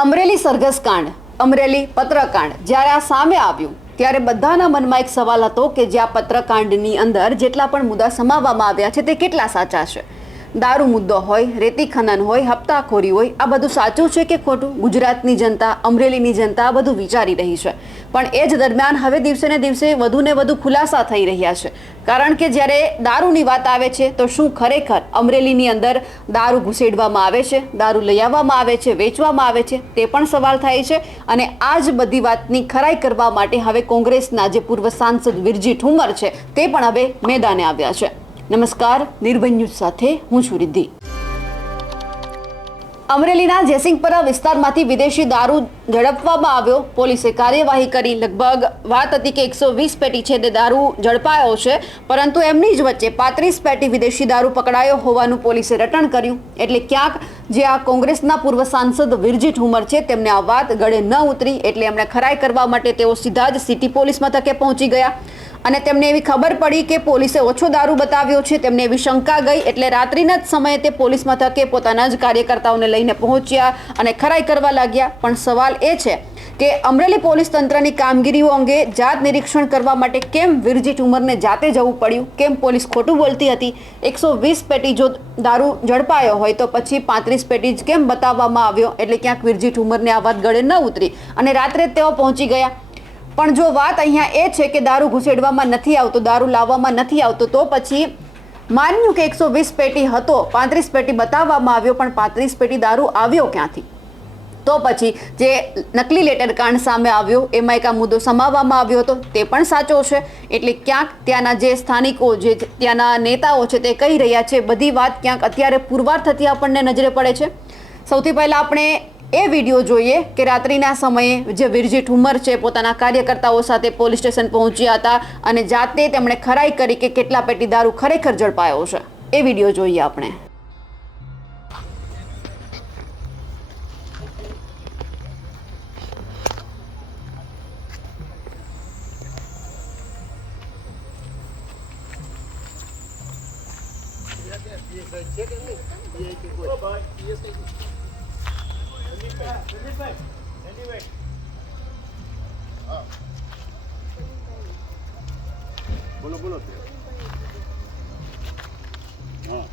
અમરેલી સરઘસ કાંડ, અમરેલી પત્રકાંડ જ્યારે આ સામે આવ્યું ત્યારે બધાના મનમાં એક સવાલ હતો કે જે આ પત્રકાંડની અંદર જેટલા પણ મુદ્દા સમાવવામાં આવ્યા છે તે કેટલા સાચા છે। દારૂ મુદ્દો હોય, રેતી ખનન હોય, હપ્તાખોરી હોય, આ બધું સાચું છે કે ખોટું? ગુજરાતની જનતા, અમરેલીની જનતા આ બધું વિચારી રહી છે। પણ એ જ દરમિયાન હવે દિવસે ને દિવસે વધુ ને વધુ ખુલાસા થઈ રહ્યા છે, કારણ કે જ્યારે દારૂની વાત આવે છે તો શું ખરેખર અમરેલીની અંદર દારૂ ઘુસેડવામાં આવે છે, દારૂ લઈ આવવામાં આવે છે, વેચવામાં આવે છે, તે પણ સવાલ થાય છે। અને આ જ બધી વાતની ખરાઈ કરવા માટે હવે કોંગ્રેસના જે પૂર્વ સાંસદ વિરજી ઠુમર છે તે પણ હવે મેદાને આવ્યા છે। નમસ્કાર, નિર્ભય ન્યૂઝ સાથે હું છું રિદ્ધિ। અમરેલીના જયસિંહપરા વિસ્તારમાંથી વિદેશી દારૂ ઝડપવામાં આવ્યો। પોલીસે કાર્યવાહી કરી। લગભગ વાત હતી કે 120 પેટી છે તે દારૂ ઝડપાયો છે, પરંતુ એમની જ વચ્ચે 35 પેટી વિદેશી દારૂ પકડાયો હોવાનું પોલીસે રટણ કર્યું। એટલે ક્યાંક જે આ કોંગ્રેસના પૂર્વ સાંસદ વિરજી ઠુમર છે તેમને આ વાત ગળે ન ઉતરી, એટલે એમણે ખરાઈ કરવા માટે તેઓ સીધા જ સિટી પોલીસ મથકે પહોંચી ગયા અને તેમને એવી ખબર પડી કે પોલીસે ઓછો દારૂ બતાવ્યો છે। તેમને એવી શંકા ગઈ, એટલે રાત્રિના જ સમયે તે પોલીસ મથકે પોતાના જ કાર્યકર્તાઓને લઈને પહોંચ્યા અને ખરાઈ કરવા લાગ્યા। પણ સવાલ એ છે કે અમરેલી પોલીસ તંત્રની કામગીરીઓ અંગે જાત નિરીક્ષણ કરવા માટે કેમ વિરજી ઠુમરને જાતે જવું પડ્યું? કેમ પોલીસ ખોટું બોલતી હતી? 120 પેટી જો દારૂ ઝડપાયો હોય તો પછી 35 પેટી જ કેમ બતાવવામાં આવ્યો? એટલે ક્યાંક વિરજી ઠુમરને આ વાત ગળે ન ઉતરી અને રાત્રે જ તેઓ પહોંચી ગયા। પણ જો વાત અહીંયા એ છે કે દારૂ ઘુસેડવામાં નથી આવતો, દારૂ લાવવામાં નથી આવતો, તો પછી માન્યું કે 120 પેટી હતો, 35 પેટી બતાવવામાં આવ્યો, પણ 35 પેટી દારૂ આવ્યો ક્યાંથી? તો પછી જે નકલી લેટર કાંડ સામે આવ્યો એમાં એક આ મુદ્દો સમાવવામાં આવ્યો હતો, તે પણ સાચો છે। એટલે ક્યાંક ત્યાંના જે સ્થાનિકો, જે ત્યાંના નેતાઓ છે તે કહી રહ્યા છે, બધી વાત ક્યાંક અત્યારે પુરવાર થતી આપણને નજરે પડે છે। સૌથી પહેલાં આપણે એ વિડીયો જોઈએ કે રાત્રિના સમયે જે વિરજી ઠુમર છે પોતાના કાર્યકર્તાઓ સાથે પોલીસ સ્ટેશન પહોંચ્યા હતા અને જાતે તેમણે ખરાઈ કરી કે કેટલા પેટી દારૂ ખરેખર ઝડપાયો છે। એ વિડીયો જોઈએ આપણે। બોલો બોલો હા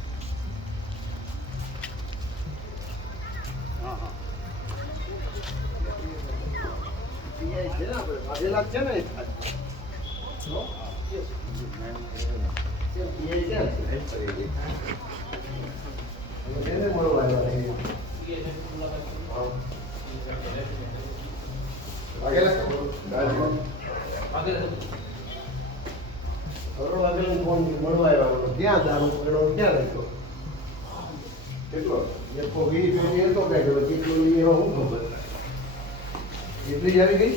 હા હા આજેલા છે ને ક્યાં દારૂ પકડો ક્યાં રાખ્યો? કેટલો? 120 પેટી હતો કાઢ્યો, કેટલો લઈ એનો શું ખબર? એટલી જ આવી ગઈ?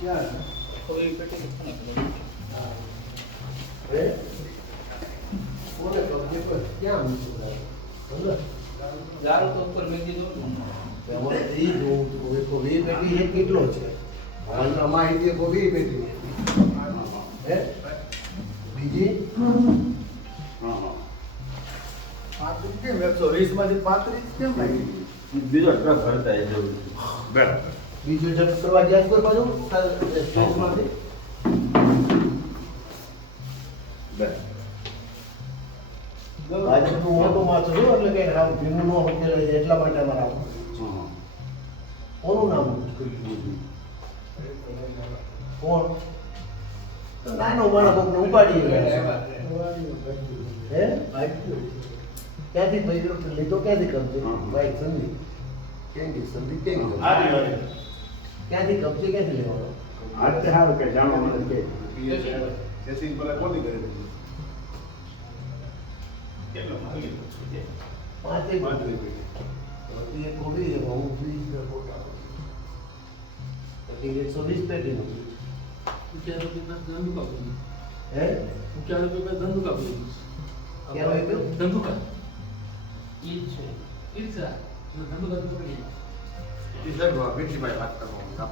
ક્યાં? હે? કોને કબજે પર ક્યાં મૂક્યું દારૂ તો ઉપર મેં દીધો એમાં એ જોવું છું 120 પેટી એ કેટલો છે? હાલના માહિતી 120 પેટી હે? બીજી હા હા 120 માંથી 35 કેમ લાગી? બીજો ટ્રક ભરતા એ જવું બરાબર। બીજો જપ કરવા ગયા કોઈ બાજુ સ્ટેશનમાંથી આજે તું મોટો માછો છો એટલે કે આમ ભીમું નો હોટેલ એટલા માટે અમારા કોનું નામ કોણ? નાનો માણસ કોકને ઉપાડી હે? ક્યાંથી પૈસો લીધો? ક્યાંથી કબજે? ભાઈ સંદીપ કેંગી સંદીપ કેંગી ક્યાંથી કબજે ક્યાંથી લેવાનો? આજ તે સારું કે જાણવા મળે કે સેટિંગ પર કોની કરે કેટલો માગી પાંચે એ કોવી હું 20 ફોટા એટલે 120 પેટી નું ધંધુકા હે? ધંધુકા ક્યાં હોય તો ધંધુકા ઈદ છે ઈર્ષા ધંધુકા પકડી વીરજીભાઈ વાત કરવા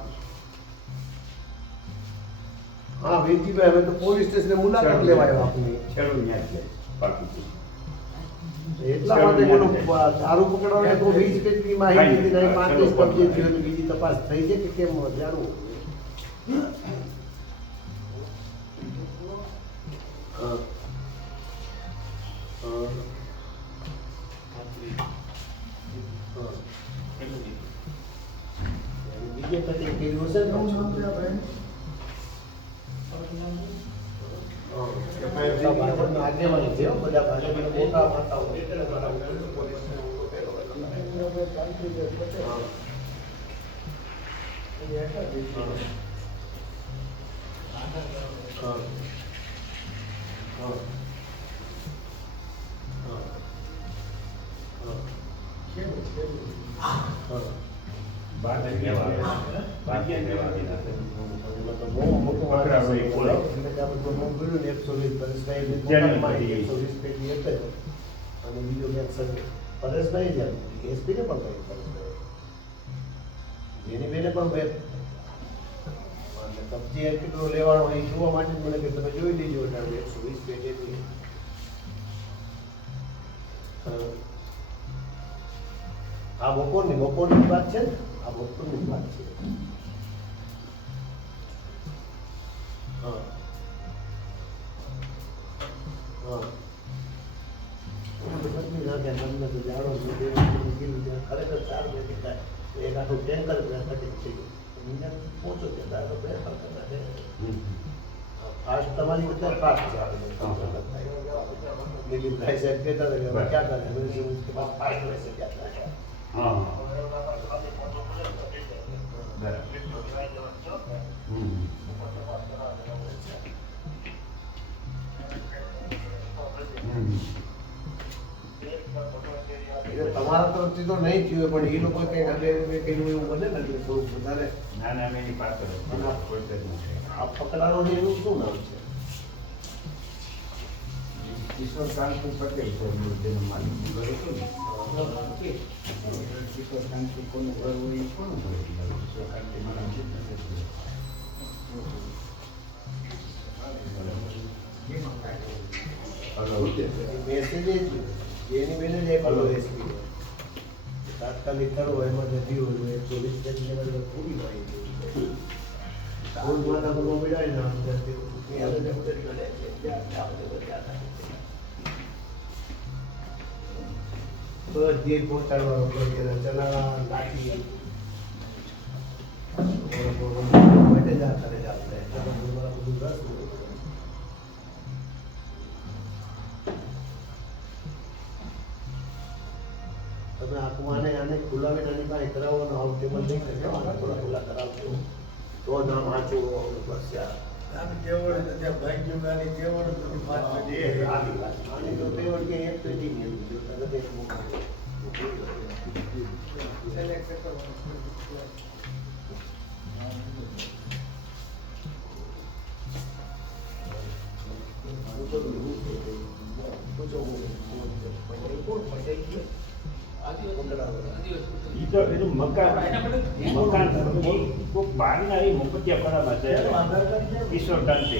હા વીરજીભાઈ હવે તો પોલીસ સ્ટેશને મુલાકાત લેવાયો આપની છેડું ન્યાય છે બાકી એટલા માટે પેલું દારૂ પકડવાને તો 20 પેટની માહિતી દીધી નહીં 35 કબજે થયો તો બીજી તપાસ થઈ છે કે કેમ જાણવું હા બીજે કદી કર્યું હશે ને બધા ભાજપના આગેવાનો છે હો, બધા ભાજપના મોટા માતાઓ છે. કબજે કેટલો લેવાનો એ જોવા માટે મને કે તમે જોઈ લેજો 120 પેજ એટલી. આ બપોરની વાત છે ને, આ બપોરની વાત છે. હા હા તમને તો જાણો છો ખરેખર 4 મિનિટ એક આખું ટેન્કર કટિંગ થઈ ગયું પહોંચો ત્યાં તો ફેરફાર કરતા છે. ફાસ્ટ તમારી બધા ફાસ્ટ છે દિલીપભાઈ સાહેબ કહેતા હતા કે ક્યાં કરે કે ફાસ્ટ રહેશે ક્યાં કરે. હા તમારા તરફથી તો નહીં થયું પણ એ લોકો કંઈક હવે કર્યું એવું બને ને એટલે થોડુંક વધારે. ના ના મેં પાત્ર આ પકડાનો છે એનું શું નામ છે? કિશોર કાંતિ પટેલ છે તેનું માલિક ઘર હતું ને કિશોર કાંતિ કોનું ઘર હોય એ કોનું ઘર કિશોર કાંતિ મારા મેસેજ એની બેને જ આપ્યો એસપી તાત્કાલિક કરો એમાં જતી હોય 120 પેજ લેવલ પૂરી માહિતી સ્કૂલમાં તો મોબાઈલ નામ જતી બધી પહોંચાડવાનો પ્રયત્ન ચલાવા લાઠી માટે જ આ કરે છે આપણે બધું રસ. તમે આંખમાં આને ખુલ્લાવી નાની પાસે કરાવવાનો આવું ટેબલ નહીં કરજો આના થોડા ખુલ્લા કરાવજો તો નામ વાંચું બસ યાર. આની કેવડ તો કેવડ કે એક પેટી નહીં કિશોર કાંતિ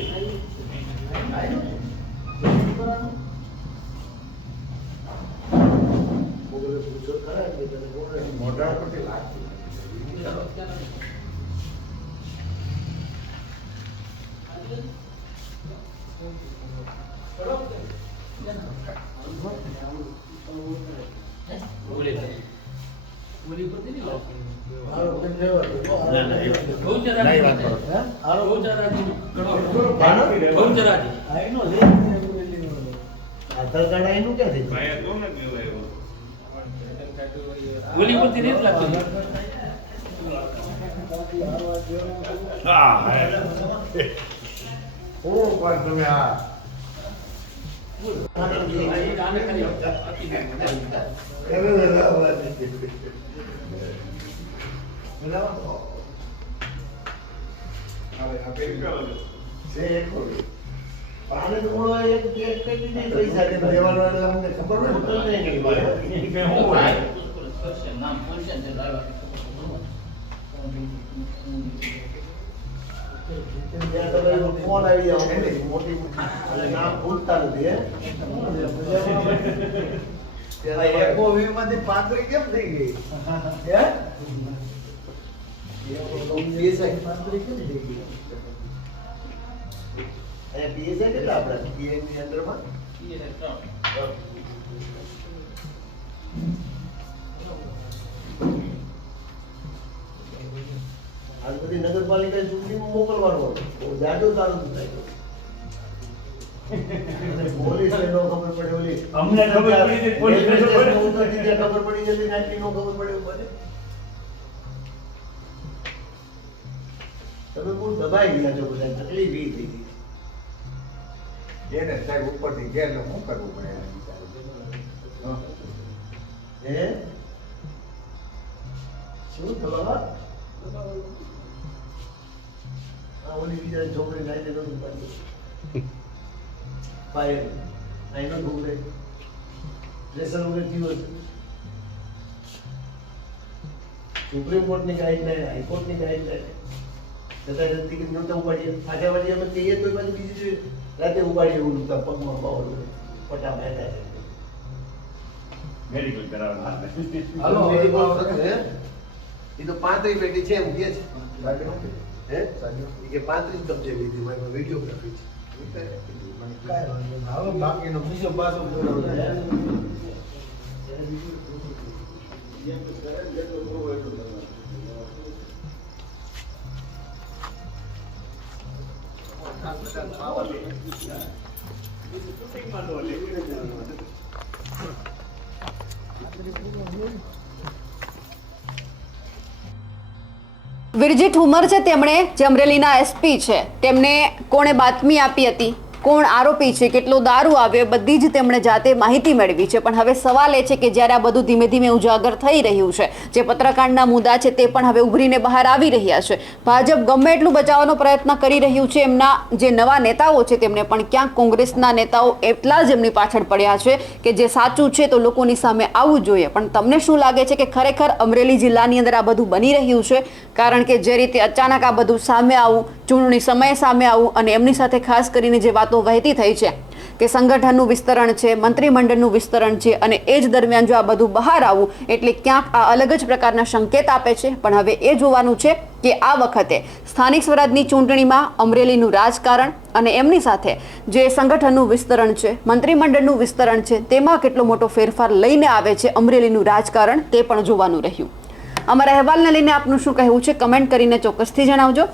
મોઢા પરથી લાગતું આધાર કાર્ડ એનું ક્યાંથી ગોલી પરથી નહીં લાગતું. તમે આ પાણી તો એક પૈસા દેવાનો એટલે અમને ખબર ફોન આવી જાય મોટી નામ ભૂલતા નથી ત્યાં માંથી 35 કેમ થઈ ગઈ PSI. 35 કેમ થઈ ગઈ અહીંયા PSI કેટલા આપણા PI ની અંદરમાં આજ બધી નગરપાલિકા ચૂંટણીમાં મોકલવાનું હતું. બહુ જાડું ચાલુ થાય. અને પોલીસને નો ખબર પડે ઓલી અમને ખબર પડી હતી, પોલીસને ખબર પડી. ઉતરતી ત્યાં ખબર પડી જતી ને આટલી નો ખબર પડે એવું બને. તમે બહુ દબાઈ ગયા છો બધા તકલીફ ઈ થઈ ગઈ. એને સાહેબ ઉપરથી ઘેર ને શું કરવું પડે હે શું દબાવા આ ઓલી બીજા છોકરી નાઈ દે તો પાડી પાયલ આઈનો ઢોકરે લેસન વગર જીવો છે સુપ્રીમ કોર્ટની ગાઈડલાઈન હાઈકોર્ટની ગાઈડલાઈન છતાં ટિકિટ નહોતા ઉપાડીએ આખા વાળી અમે કહીએ તો પાછી બીજી રાતે ઉપાડીએ એવું નહોતા પગમાં બાવળ પટા બેઠા છે મેડિકલ કરાવવાનું. હાલો મેડિકલ હે એ તો 35 પેટી છે એમ કે છે હે એ કે 35 કબજે લીધી મારી વિડિયોગ્રાફી છે હવે બાકીનો બીજો પાછો વિરજી ઠુમર છે તેમણે જે અમરેલીના એસપી છે તેમને કોણે બાતમી આપી હતી, કોણ આરોપી છે, કેટલો દારૂ આવ્યો, બધી જ તેમણે જાતે માહિતી મેળવી છે. પણ હવે સવાલ એ છે કે જ્યારે આ બધું ધીમે ધીમે ઉજાગર થઈ રહ્યું છે, જે પત્રકાંડના મુદ્દા છે તે પણ હવે ઉભરીને બહાર આવી રહ્યા છે. ભાજપ ગમે એટલું બચાવવાનો પ્રયત્ન કરી રહ્યું છે. એમના જે નવા નેતાઓ છે તેમને પણ ક્યાંક કોંગ્રેસના નેતાઓ એટલા જ એમની પાછળ પડ્યા છે કે જે સાચું છે તો લોકોની સામે આવવું જોઈએ. પણ તમને શું લાગે છે કે ખરેખર અમરેલી જિલ્લાની અંદર આ બધું બની રહ્યું છે? કારણ કે જે રીતે અચાનક આ બધું સામે આવું, ચૂંટણી સમયે સામે આવું, અને એમની સાથે ખાસ કરીને જે વાતો વહેતી થઈ છે કે સંગઠનનું વિસ્તરણ છે, મંત્રીમંડળનું વિસ્તરણ છે, અને એ જ દરમિયાન જો આ બધું બહાર આવું એટલે ક્યાંક આ અલગ જ પ્રકારના સંકેત આપે છે. પણ હવે એ જોવાનું છે કે આ વખતે સ્થાનિક સ્વરાજની ચૂંટણીમાં અમરેલીનું રાજકારણ અને એમની સાથે જે સંગઠનનું વિસ્તરણ છે, મંત્રીમંડળનું વિસ્તરણ છે, તેમાં કેટલો મોટો ફેરફાર લઈને આવે છે અમરેલીનું રાજકારણ, તે પણ જોવાનું રહ્યું. અમારા અહેવાલને લઈને આપનું શું કહેવું છે કમેન્ટ કરીને ચોક્કસથી જણાવજો.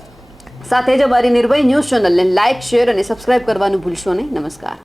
સાથે જ અમારી નિર્ભય ન્યૂઝ ચેનલને લાઇક, શેર અને સબસ્ક્રાઇબ કરવાનું ભૂલશો નહીં. નમસ્કાર.